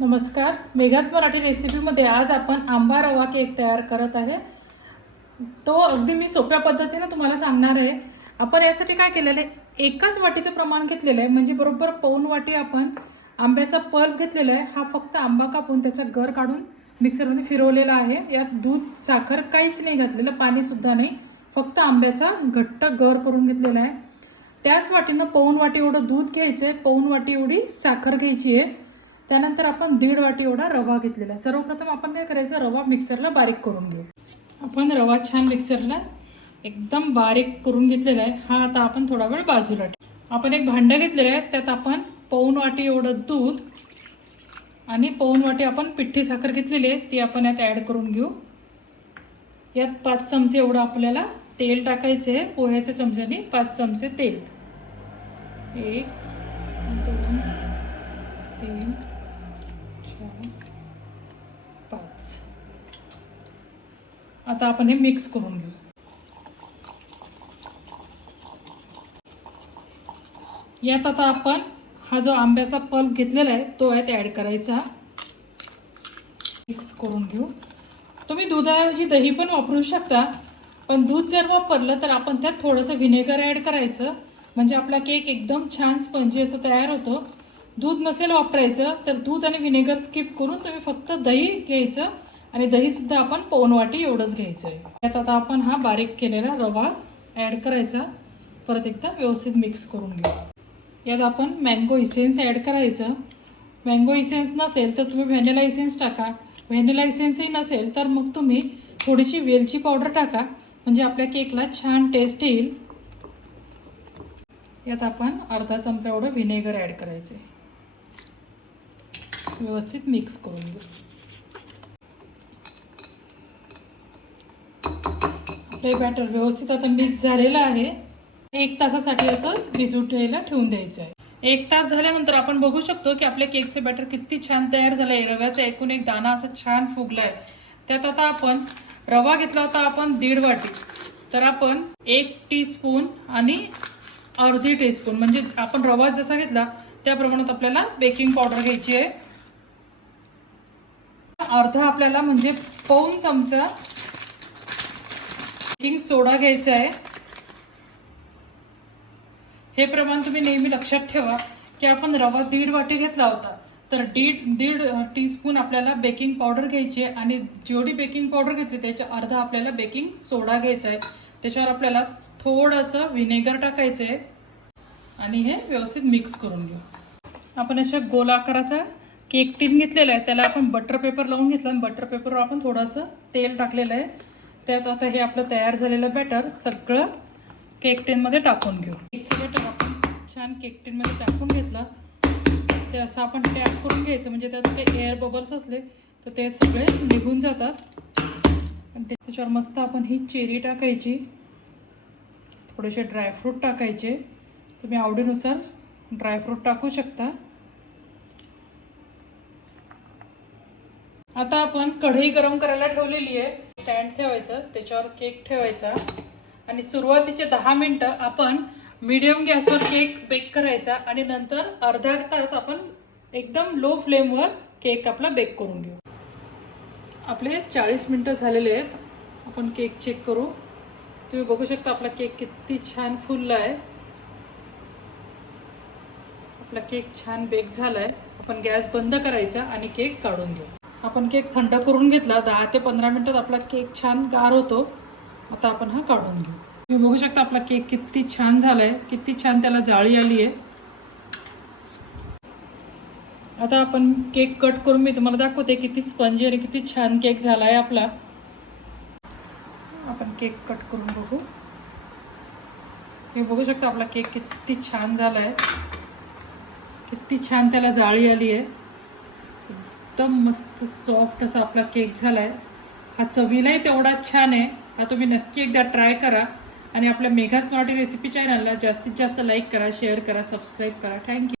नमस्कार. मेघाच मराठी रेसिपीमध्ये आज आपण आंबा रवा केक तयार करत आहे. तो अगदी मी सोप्या पद्धतीने तुम्हाला सांगणार आहे. आपण यासाठी काय केलेलं आहे? एकाच वाटीचं प्रमाण घेतलेलं आहे. म्हणजे बरोबर पाऊन वाटी आपण आंब्याचा पल्प घेतलेला आहे. हा फक्त आंबा कापून त्याचा गर काढून मिक्सरमध्ये फिरवलेला आहे. यात दूध साखर काहीच नाही घातलेलं. पाणीसुद्धा नाही. फक्त आंब्याचा घट्ट गर करून घेतलेला आहे. त्याच वाटीनं पाऊन वाटी एवढं दूध घ्यायचं आहे पाऊन वाटी एवढी साखर घ्यायची आहे. त्यानंतर आपण दीड वाटी एवढा रवा घेतलेला आहे. सर्वप्रथम आपण काय करायचं? रवा मिक्सरला बारीक करून घेऊ. आपण रवा छान मिक्सरला एकदम बारीक करून घेतलेला आहे. हा आता आपण थोडा वेळ बाजूला ठेवू. आपण एक भांडं घेतलेलं आहे. त्यात आपण पाऊन वाटी एवढं दूध आणि पाऊन वाटी आपण पिठ्ठी साखर घेतलेली आहे. ती आपण यात ॲड करून घेऊ. यात पाच चमचे एवढं आपल्याला तेल टाकायचं आहे. पोह्याच्या चमच्याने पाच चमचे तेल. एक आता आपण हे मिक्स करून घेऊ. यात आता आपण हा जो आंब्याचा पल्प घेतलेला आहे तो यात ॲड करायचा. मिक्स करून घेऊ. तुम्ही दुधाऐवजी दही पण वापरू शकता पण दूध जर वापरलं तर आपण त्यात थोडंसं व्हिनेगर ॲड करायचं. म्हणजे आपला केक एकदम छान स्पंजी असं तयार होतो. दूध नसेल वापरायचं तर दूध आणि व्हिनेगर स्किप करून तुम्ही फक्त दही घ्यायचं. आणि दहीसुद्धा आपण पाऊन वाटी एवढंच घ्यायचं आहे त्यात आता आपण हा बारीक केलेला रवा ॲड करायचा. परत एकदा व्यवस्थित मिक्स करून घेऊ. यात आपण मँगो इसेन्स ॲड करायचं. मँगो इसेन्स नसेल तर तुम्ही व्हॅनिला इसेन्स टाका. व्हॅनिला इसेन्सही नसेल तर मग तुम्ही थोडीशी वेलची पावडर टाका. म्हणजे आपल्या केकला छान टेस्ट येईल. यात आपण अर्धा चमचा एवढं व्हिनेगर ॲड करायचं आहे व्यवस्थित मिक्स करून घेऊ. आपले बॅटर व्यवस्थित आता मिक्स झालेलं आहे. एक तासासाठी असंच भिजू ठेवायला ठेवून द्यायचं आहे. एक तास झाल्यानंतर आपण बघू शकतो की आपल्या केकचं बॅटर किती छान तयार झालं आहे. रव्याचा एकूण एक दाणा असं छान फुगला आहे. त्यात आता आपण रवा घेतला होता आपण दीड वाटी. तर आपण एक टीस्पून आणि अर्धी टीस्पून म्हणजे आपण रवा जसा घेतला त्या प्रमाणात आपल्याला बेकिंग पावडर घ्यायची आहे. अर्धा आपल्याला म्हणजे पाऊन चमचा बेकिंग सोडा घ्यायचा आहे. हे प्रमाण तुम्ही नेहमी लक्षात ठेवा की आपण रवा दीड वाटी घेतला होता. तर दीड दीड टीस्पून आपल्याला बेकिंग पावडर घ्यायची आहे आणि जेवढी बेकिंग पावडर घेतली त्याच्या अर्धा आपल्याला बेकिंग सोडा घ्यायचा आहे. त्याच्यावर आपल्याला थोडंसं व्हिनेगर टाकायचं आहे. आणि हे व्यवस्थित मिक्स करून घेऊ. आपण अशा गोल आकाराचा केक टीन घेतलेला आहे. त्याला आपण बटर पेपर लावून घेतला आणि बटर पेपरवर आपण थोडंसं तेल टाकलेलं आहे. त्यात आता हे आपलं तयार झालेलं बॅटर सगळं केक टीनमध्ये टाकून घेऊ. केकचं बॅटर आपण छान केक टीनमध्ये टाकून घेतलं. ते असं आपण टॅप करून घ्यायचं म्हणजे त्यात ते एअर बबल्स असले तर ते सगळे निघून जातात. आणि त्याच्यावर मस्त आपण ही चेरी टाकायची. थोडेसे ड्रायफ्रूट टाकायचे. तुम्ही आवडीनुसार ड्रायफ्रूट टाकू शकता. आता आपण कढई गरम करायला ठेवलेली आहे. स्टँड ठेवायचं त्याच्यावर केक ठेवायचा. आणि सुरुवातीचे दहा मिनटं आपण मिडियम गॅसवर केक बेक करायचा आणि नंतर अर्धा तास आपण एकदम लो फ्लेमवर केक आपला बेक करून घेऊ. आपले चाळीस मिनटं झालेले आहेत. आपण केक चेक करू. तुम्ही बघू शकता आपला केक किती छान फुलला आहे. आपला केक छान बेक झाला आहे आपण गॅस बंद करायचा आणि केक काढून घेऊ. आपण केक थंड करून घेतला दहा ते पंधरा मिनटात आपला केक छान गार होतो. आता आपण हा काढून घेऊ. तुम्ही बघू शकता आपला केक किती छान झाला आहे किती छान त्याला जाळी आली आहे आता आपण केक कट करून मी तुम्हाला दाखवते किती स्पंजी आणि किती छान केक झाला आहे आपला. आपण केक कट करून बघू. तुम्ही बघू शकता आपला केक किती छान झाला आहे किती छान त्याला जाळी आली आहे एकदम मस्त सॉफ्ट असा आपला केक झाला आहे हा चवीलाही तेवढाच छान आहे. हा तुम्ही नक्की एकदा ट्राय करा. आणि आपल्या मेघाज मराठी रेसिपी चॅनलला जास्तीत जास्त लाईक करा शेअर करा सबस्क्राईब करा. थँक्यू